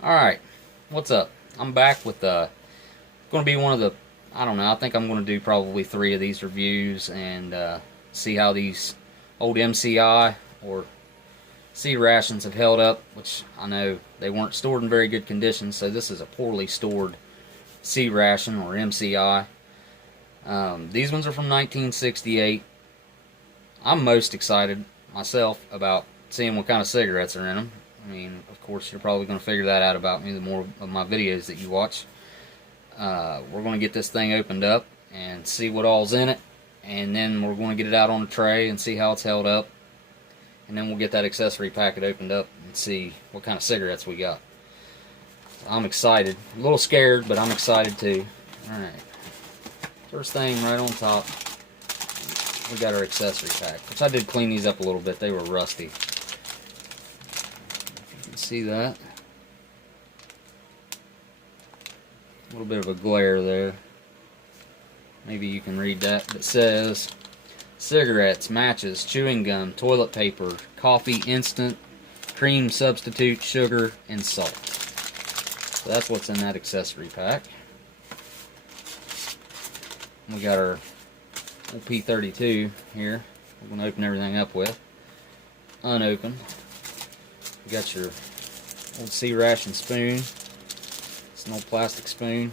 Alright, what's up? I'm back with going to be one of the, I don't know, I think I'm going to do probably 3 of these reviews and see how these old MCI or C-rations have held up, which I know they weren't stored in very good condition, so this is a poorly stored C-ration or MCI. These ones are from 1968. I'm most excited myself about seeing what kind of cigarettes are in them. I mean, of course, you're probably going to figure that out about me the more of my videos that you watch. We're going to get this thing opened up and see what all's in it, and then we're going to get it out on a tray and see how it's held up, and then we'll get that accessory packet opened up and see what kind of cigarettes we got. I'm excited. A little scared, but I'm excited too. Alright. First thing right on top, we got our accessory pack, which I did clean these up a little bit. They were rusty. See that? A little bit of a glare there. Maybe you can read that. It says cigarettes, matches, chewing gum, toilet paper, coffee instant, cream substitute, sugar, and salt. So that's what's in that accessory pack. We got our old P32 here. We're going to open everything up with. Unopened. You got your old C-ration spoon. It's an old plastic spoon.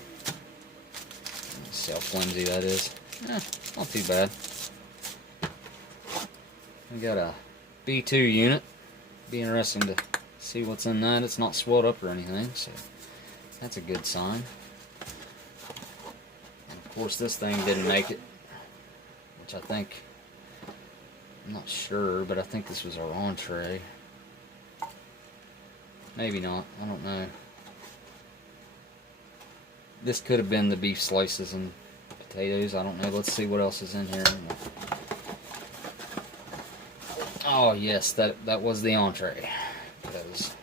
Let's see how flimsy that is. Not too bad. We got a B2 unit. Be interesting to see what's in that. It's not swelled up or anything, so that's a good sign. And of course, this thing didn't make it, which I think, I'm not sure, but I think this was our entree. Maybe not. I don't know. This could have been the beef slices and potatoes. I don't know. Let's see what else is in here. Oh yes, that was the entree. Because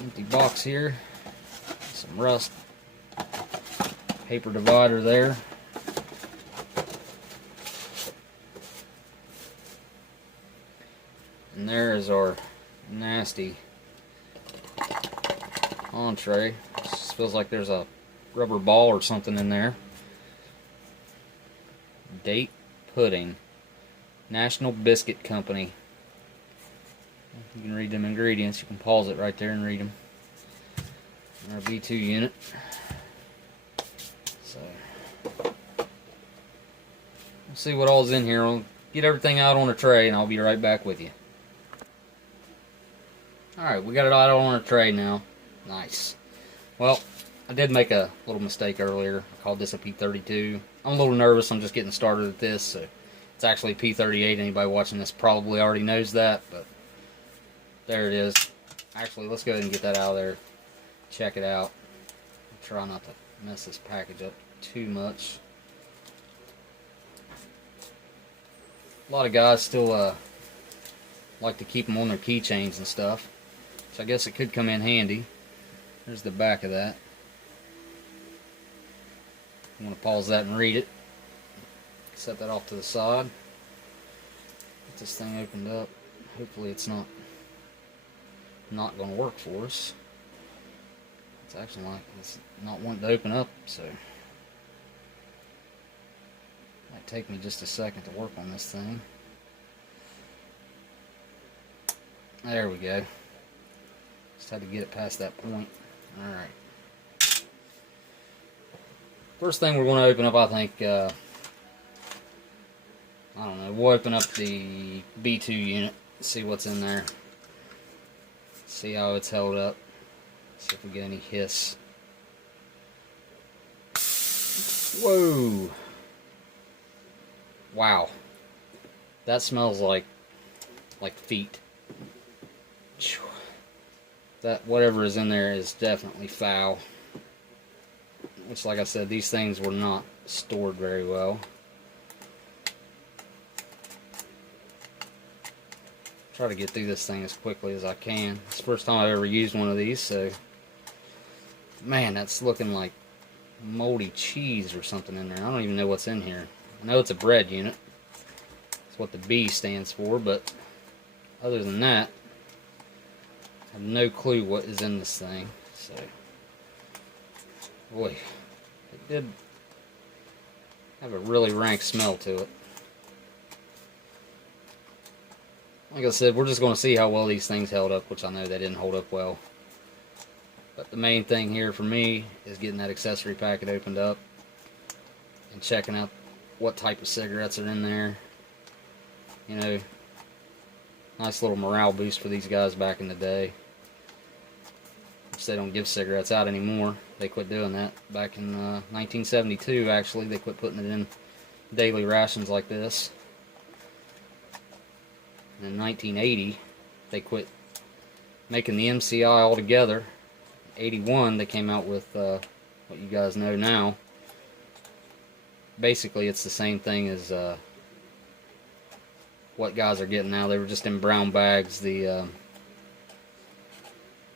empty box here. Some rust. Paper divider there. And there is our nasty entree. Just feels like there's a rubber ball or something in there. Date pudding. National Biscuit Company. You can read them ingredients. You can pause it right there and read them. And our V2 unit. So we'll see what all's in here. I'll get everything out on a tray and I'll be right back with you. Alright, we got it all on a tray now. Nice. Well, I did make a little mistake earlier. I called this a P32. I'm a little nervous. I'm just getting started at this. So it's actually P38. Anybody watching this probably already knows that. But there it is. Actually, let's go ahead and get that out of there. Check it out. I'll try not to mess this package up too much. A lot of guys still like to keep them on their keychains and stuff. So I guess it could come in handy. There's the back of that. I'm going to pause that and read it. Set that off to the side. Get this thing opened up. Hopefully it's not going to work for us. It's acting like it's not wanting to open up, so might take me just a second to work on this thing. There we go. Just had to get it past that point. Alright. First thing we're going to open up, I think, I don't know, we'll open up the B2 unit, see what's in there. See how it's held up. See if we get any hiss. Whoa! Wow. That smells like feet. That whatever is in there is definitely foul. Which, like I said, these things were not stored very well. Try to get through this thing as quickly as I can. It's the first time I've ever used one of these, so man, that's looking like moldy cheese or something in there. I don't even know what's in here. I know it's a bread unit. That's what the B stands for, but other than that, I have no clue what is in this thing. So, boy, it did have a really rank smell to it. Like I said, we're just going to see how well these things held up, which I know they didn't hold up well. But the main thing here for me is getting that accessory packet opened up and checking out what type of cigarettes are in there. You know, nice little morale boost for these guys back in the day. Which they don't give cigarettes out anymore. They quit doing that. Back in 1972, actually, they quit putting it in daily rations like this. And in 1980, they quit making the MCI altogether. 81, they came out with what you guys know now. Basically, it's the same thing as what guys are getting now. They were just in brown bags, the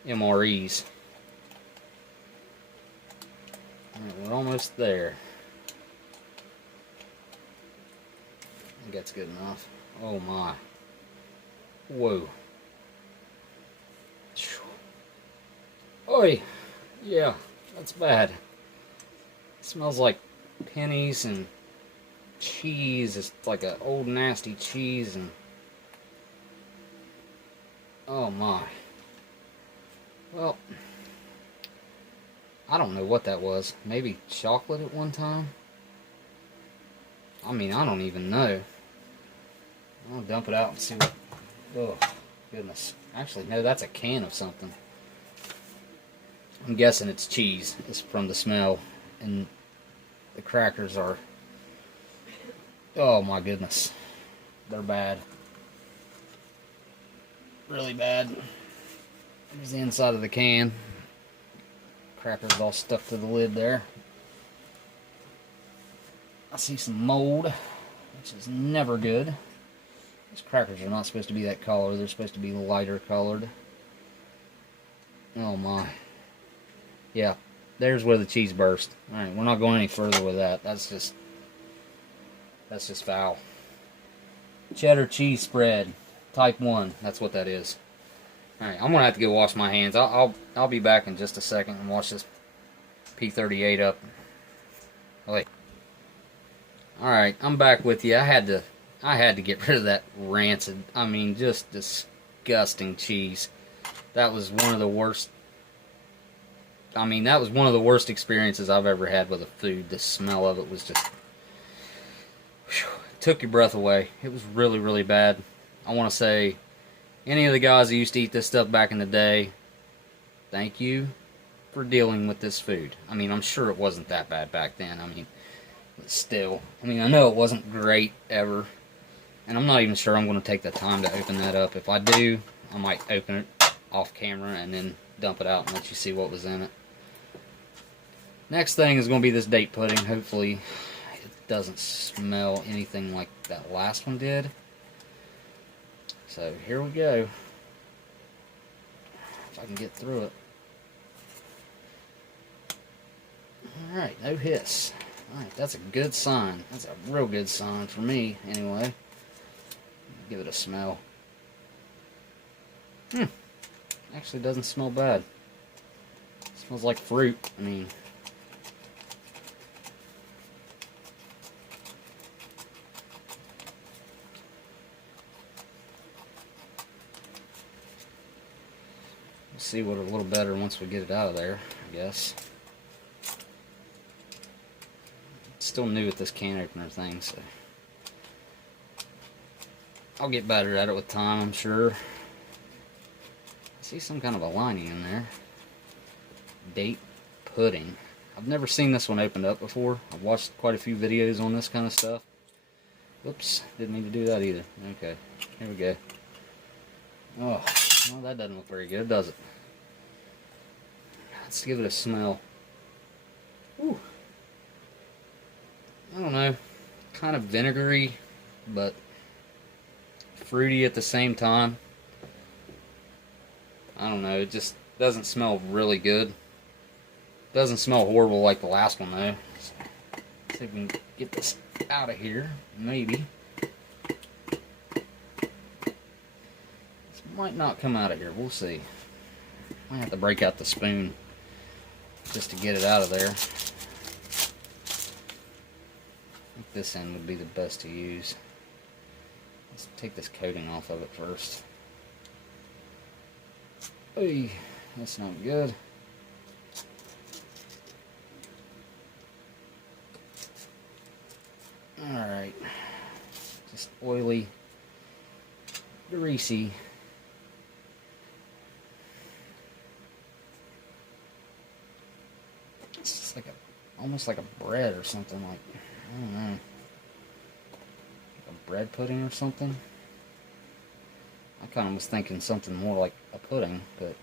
MREs. Alright, we're almost there. I think that's good enough. Oh my. Whoa. Oi! Yeah, that's bad. It smells like pennies and cheese. It's like an old nasty cheese and... oh my. Well, I don't know what that was. Maybe chocolate at one time? I mean, I don't even know. I'll dump it out and see what... oh, goodness. Actually, no, that's a can of something. I'm guessing it's cheese. It's from the smell. And the crackers are... oh my goodness. They're bad. Really bad. There's the inside of the can. Crackers all stuck to the lid there. I see some mold, which is never good. These crackers are not supposed to be that color. They're supposed to be lighter colored. Oh my. Yeah, there's where the cheese burst. Alright, we're not going any further with that. That's just foul. Cheddar cheese spread. Type 1. That's what that is. Alright, I'm gonna have to go wash my hands. I'll be back in just a second and wash this P38 up. Wait. Alright, I'm back with you. I had to get rid of that rancid, I mean, just disgusting cheese. That was one of the worst. I mean, that was one of the worst experiences I've ever had with a food. The smell of it was just... whew, it took your breath away. It was really, really bad. I want to say, any of the guys who used to eat this stuff back in the day, thank you for dealing with this food. I mean, I'm sure it wasn't that bad back then. I mean, but still. I mean, I know it wasn't great ever. And I'm not even sure I'm going to take the time to open that up. If I do, I might open it off camera and then dump it out and let you see what was in it. Next thing is going to be this date pudding. Hopefully it doesn't smell anything like that last one did. So here we go. If I can get through it. Alright, no hiss. Alright, that's a good sign. That's a real good sign for me, anyway. Give it a smell. Actually doesn't smell bad. It smells like fruit. I mean... we'll see what a little better once we get it out of there, I guess. Still new at this can opener thing, so... I'll get better at it with time, I'm sure. I see some kind of a lining in there. Date pudding. I've never seen this one opened up before. I've watched quite a few videos on this kind of stuff. Whoops, didn't mean to do that either. Okay, here we go. Oh, well, that doesn't look very good, does it? Let's give it a smell. Ooh. I don't know. Kind of vinegary, but fruity at the same time. I don't know, it just doesn't smell really good. Doesn't smell horrible like the last one though. So, let's see if we can get this out of here, maybe. This might not come out of here, we'll see. I have to break out the spoon just to get it out of there. I think this end would be the best to use. Let's take this coating off of it first. Hey, that's not good. Alright, just oily, greasy. It's just like almost like a bread or something, like, I don't know, like a bread pudding or something. I kind of was thinking something more like a pudding, but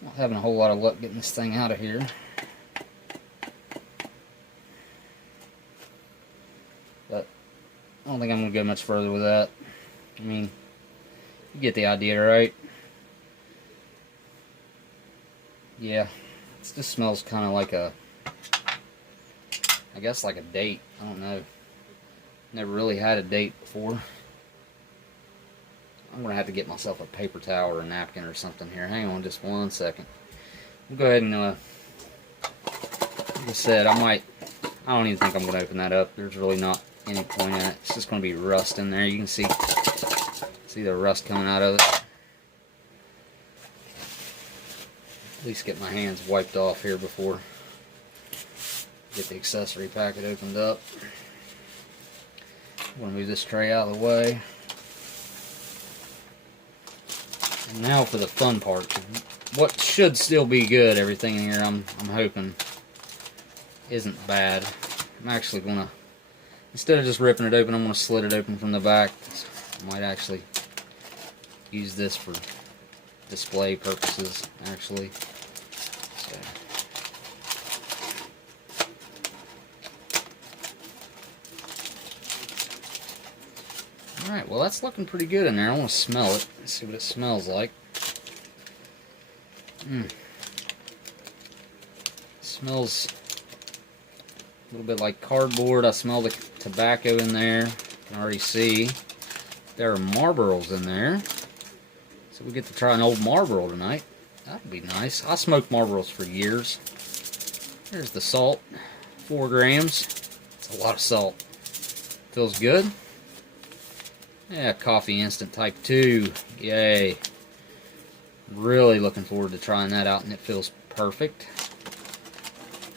not having a whole lot of luck getting this thing out of here. But I don't think I'm going to go much further with that. I mean, you get the idea, right? Yeah, it just smells kind of like a, I guess like a date. I don't know. Never really had a date before. I'm going to have to get myself a paper towel or a napkin or something here. Hang on just one second. We'll go ahead and, like I said, I don't even think I'm going to open that up. There's really not any point in it. It's just going to be rust in there. You can see the rust coming out of it. At least get my hands wiped off here before I get the accessory packet opened up. I'm going to move this tray out of the way. And now for the fun part. What should still be good, everything in here, I'm hoping, isn't bad. I'm actually going to, instead of just ripping it open, I'm going to slit it open from the back. I might actually use this for display purposes, actually. So. Alright, well that's looking pretty good in there. I want to smell it. Let's see what it smells like. It smells a little bit like cardboard. I smell the tobacco in there. You can already see there are Marlboros in there. So we get to try an old Marlboro tonight. That'd be nice. I smoked Marlboros for years. There's the salt. 4 grams. It's a lot of salt. Feels good. Yeah, coffee instant type 2. Yay. Really looking forward to trying that out, and it feels perfect.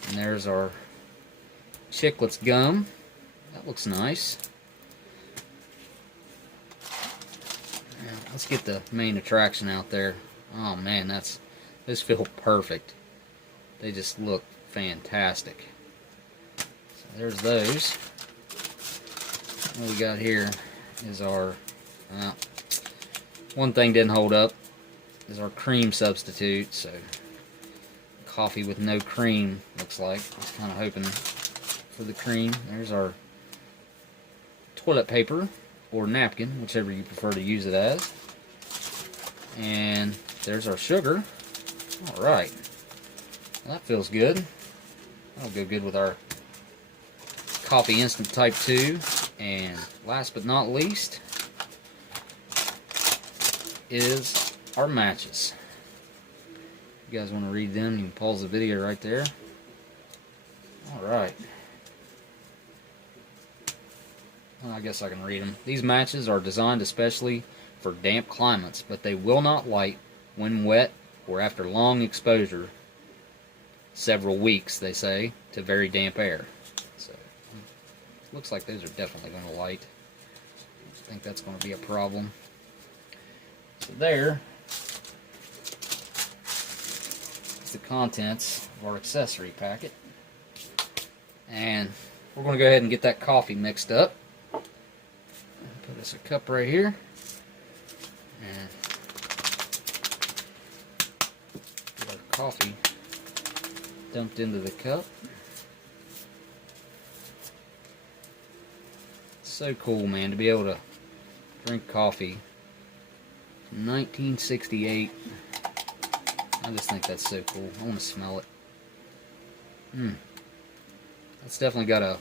And there's our Chiclets gum. That looks nice. Now, let's get the main attraction out there. Oh man, those feel perfect. They just look fantastic. So there's those. What we got here is our, one thing didn't hold up, is our cream substitute. So coffee with no cream, looks like. I was kind of hoping for the cream. There's our toilet paper or napkin, whichever you prefer to use it as. And there's our sugar. Alright, well, that feels good. That'll go good with our coffee instant type 2. And last but not least is our matches. If you guys want to read them, you can pause the video right there. Alright. Well, I guess I can read them. These matches are designed especially for damp climates, but they will not light when wet or after long exposure, several weeks, they say, to very damp air. So, looks like those are definitely going to light. I don't think that's going to be a problem. So there is the contents of our accessory packet. And we're going to go ahead and get that coffee mixed up. Put us a cup right here. And get our coffee dumped into the cup. So cool, man, to be able to drink coffee from 1968. I just think that's so cool. I want to smell it. That's definitely got a...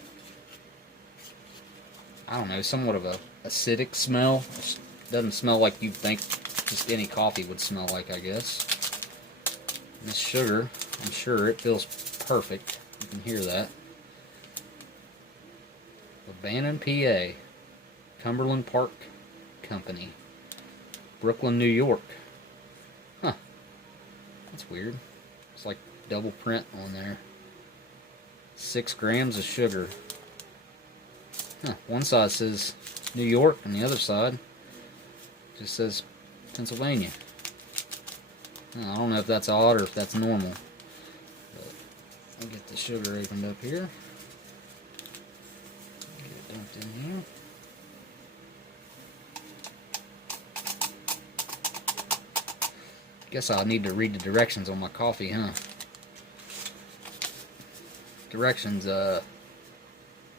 I don't know, somewhat of a acidic smell. It doesn't smell like you'd think just any coffee would smell like, I guess. And this sugar, I'm sure it feels perfect. You can hear that. Bannon, PA, Cumberland Park Company, Brooklyn, New York. Huh. That's weird. It's like double print on there. 6 grams of sugar. Huh. One side says New York and the other side just says Pennsylvania. I don't know if that's odd or if that's normal. But I'll get the sugar opened up here. Get it dumped in here. Guess I'll need to read the directions on my coffee, huh? Directions,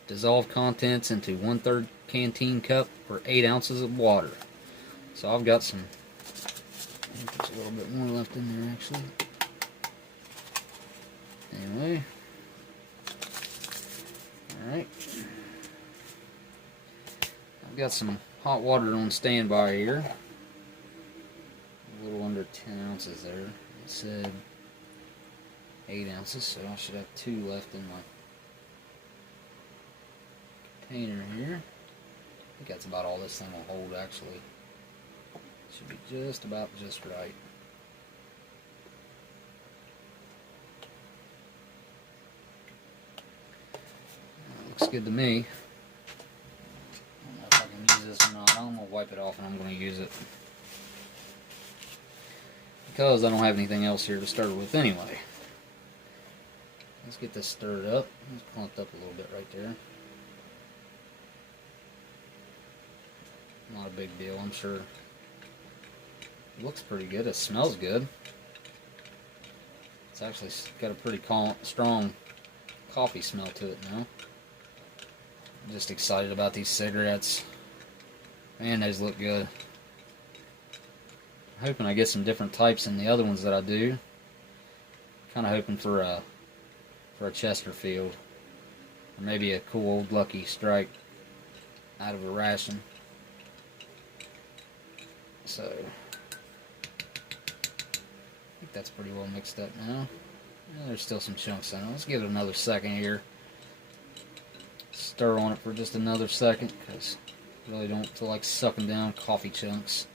dissolve contents into 1/3 canteen cup or 8 ounces of water. So I've got some, there's a little bit more left in there actually. Anyway, alright. I've got some hot water on standby here. A little under 10 ounces there. It said 8 ounces, so I should have 2 left in my container here. I think that's about all this thing will hold actually. Should be just about just right. Looks good to me. I don't know if I can use this or not. I'm going to wipe it off and I'm going to use it. Because I don't have anything else here to stir with anyway. Let's get this stirred up. It's clumped up a little bit right there. Not a big deal, I'm sure. It looks pretty good. It smells good. It's actually got a pretty strong coffee smell to it now. I'm just excited about these cigarettes. Man, those look good. I'm hoping I get some different types in the other ones that I do. Kind of hoping for a Chesterfield, or maybe a cool old Lucky Strike out of a ration. So I think that's pretty well mixed up now. There's still some chunks in it. Let's give it another second here. Stir on it for just another second because I really don't feel like sucking down coffee chunks,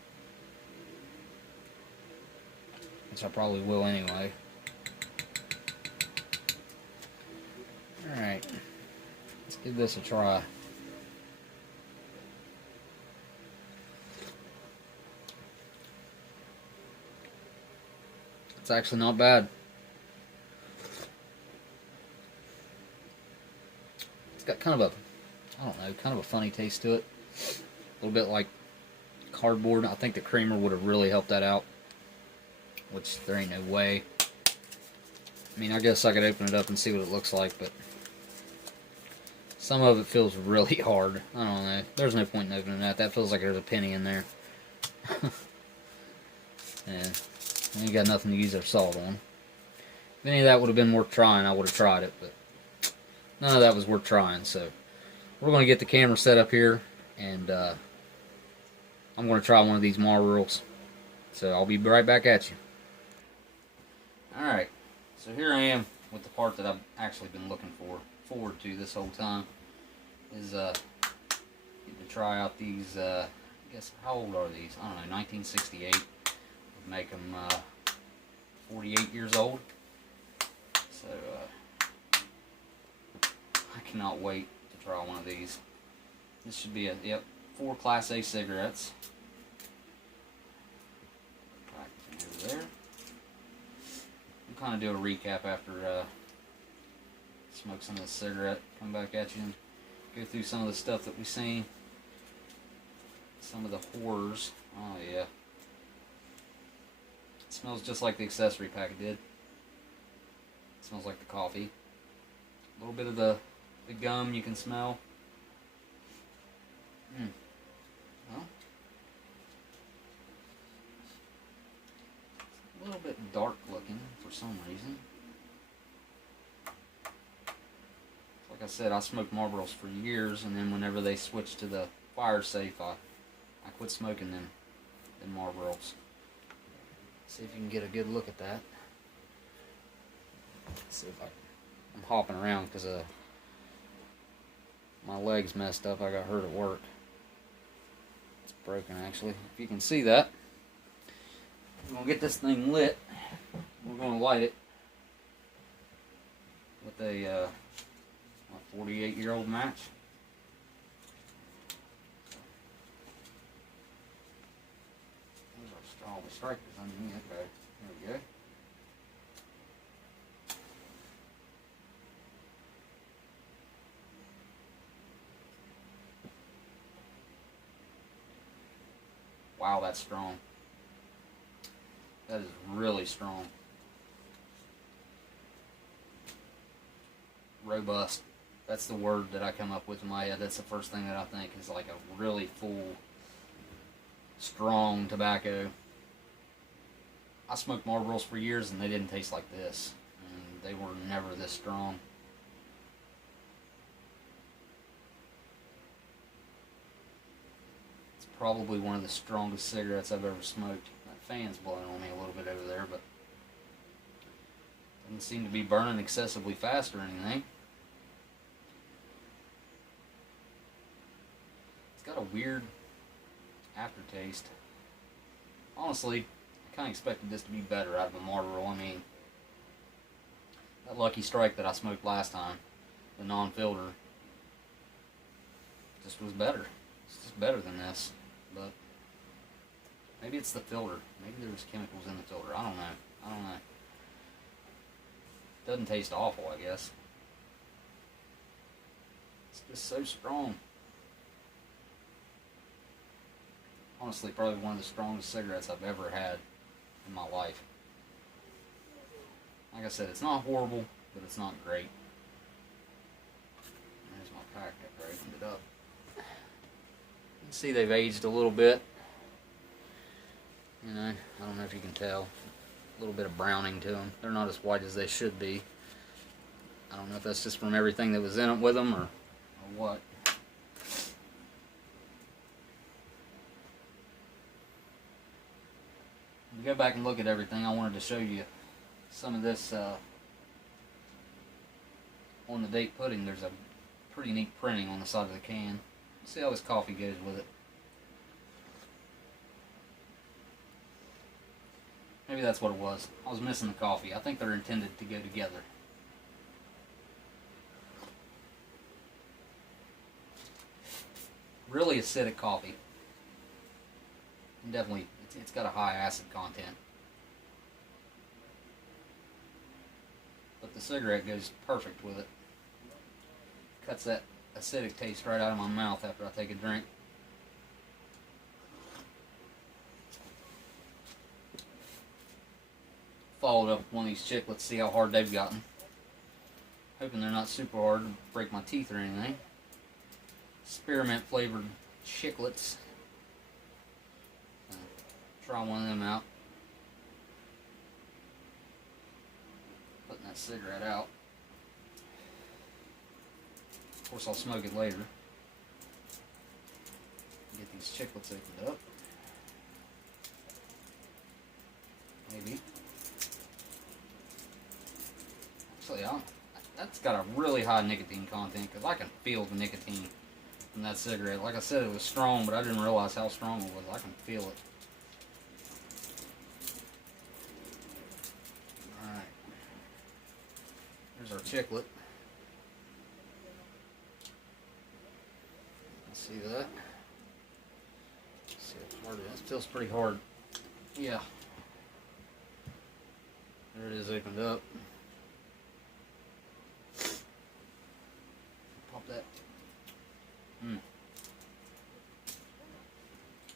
which I probably will anyway. Alright, let's give this a try. It's actually not bad. It's got kind of a, I don't know, kind of a funny taste to it. A little bit like cardboard. I think the creamer would have really helped that out, which there ain't no way. I mean, I guess I could open it up and see what it looks like, but some of it feels really hard. I don't know. There's no point in opening that. That feels like there's a penny in there. Yeah. We ain't got nothing to use our salt on. If any of that would have been worth trying, I would have tried it, but none of that was worth trying. So we're going to get the camera set up here, and I'm going to try one of these Marlboros. So I'll be right back at you. Alright, so here I am with the part that I've actually been looking forward to this whole time. Is getting to try out these, I guess, how old are these? I don't know, 1968. Make them 48 years old. So I cannot wait to try one of these. This should be 4 Class A cigarettes. Over there. We'll kind of do a recap after smoke some of the cigarette. Come back at you and go through some of the stuff that we've seen. Some of the horrors. Oh yeah. It smells just like the accessory pack did. It smells like the coffee. A little bit of the gum you can smell. Well, it's a little bit dark looking for some reason. It's like I said, I smoked Marlboros for years, and then whenever they switched to the fire safe, I quit smoking them Marlboros. See if you can get a good look at that. Let's see if I'm hopping around because my leg's messed up. I got hurt at work. It's broken actually. If you can see that, we're gonna get this thing lit. We're gonna light it with a 48-year-old match. There's all the strikers underneath. Okay, there we go. Wow, that's strong. That is really strong. Robust. That's the word that I come up with in my head. That's the first thing that I think is like a really full, strong tobacco. I smoked Marlboros for years and they didn't taste like this. And they were never this strong. It's probably one of the strongest cigarettes I've ever smoked. That fan's blowing on me a little bit over there, but doesn't seem to be burning excessively fast or anything. Got a weird aftertaste. Honestly, I kind of expected this to be better out of a Marlboro. I mean, that Lucky Strike that I smoked last time, the non-filter, just was better. It's just better than this, but maybe it's the filter. Maybe there's chemicals in the filter. I don't know. Doesn't taste awful, I guess. It's just so strong. Honestly, probably one of the strongest cigarettes I've ever had in my life. Like I said, it's not horrible, but it's not great. There's my pack after I opened it up. You can see they've aged a little bit. You know, I don't know if you can tell. A little bit of browning to them. They're not as white as they should be. I don't know if that's just from everything that was in it with them or what. If we go back and look at everything, I wanted to show you some of this on the date pudding. There's a pretty neat printing on the side of the can. Let's see how this coffee goes with it. Maybe that's what it was. I was missing the coffee. I think they're intended to go together. Really acidic coffee. And definitely, it's got a high acid content. But the cigarette goes perfect with it. Cuts that acidic taste right out of my mouth after I take a drink. Followed up with one of these chiclets, see how hard they've gotten. Hoping they're not super hard to break my teeth or anything. Spearmint flavored chiclets. Try one of them out. Putting that cigarette out. Of course, I'll smoke it later. Get these chiclets opened up. Maybe. Actually, that's got a really high nicotine content because I can feel the nicotine from that cigarette. Like I said, it was strong, but I didn't realize how strong it was. I can feel it. Alright. There's our chiclet. See that? See how hard it is. It feels pretty hard. Yeah. There it is opened up. Pop that.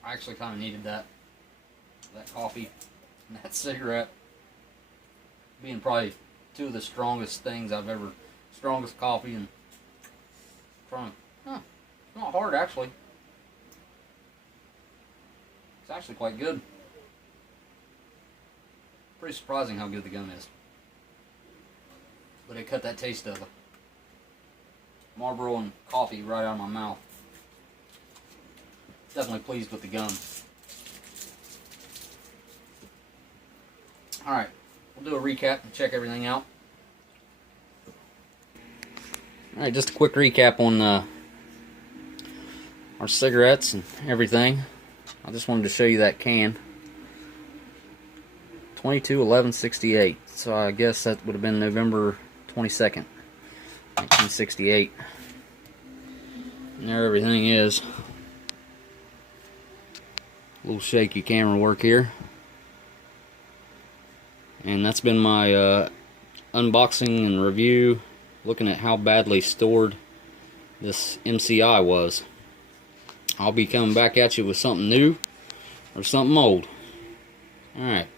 I actually kind of needed that coffee and that cigarette. Being probably two of the strongest things I've ever, strongest coffee and from. It's not hard actually. It's actually quite good. Pretty surprising how good the gum is. But it cut that taste of it. Marlboro and coffee right out of my mouth. Definitely pleased with the gum. Alright, we'll do a recap and check everything out. Alright, just a quick recap on our cigarettes and everything. I just wanted to show you that can. 22/11/68. So I guess that would have been November 22nd, 1968. And there everything is. A little shaky camera work here. And that's been my unboxing and review, looking at how badly stored this MCI was. I'll be coming back at you with something new or something old. Alright.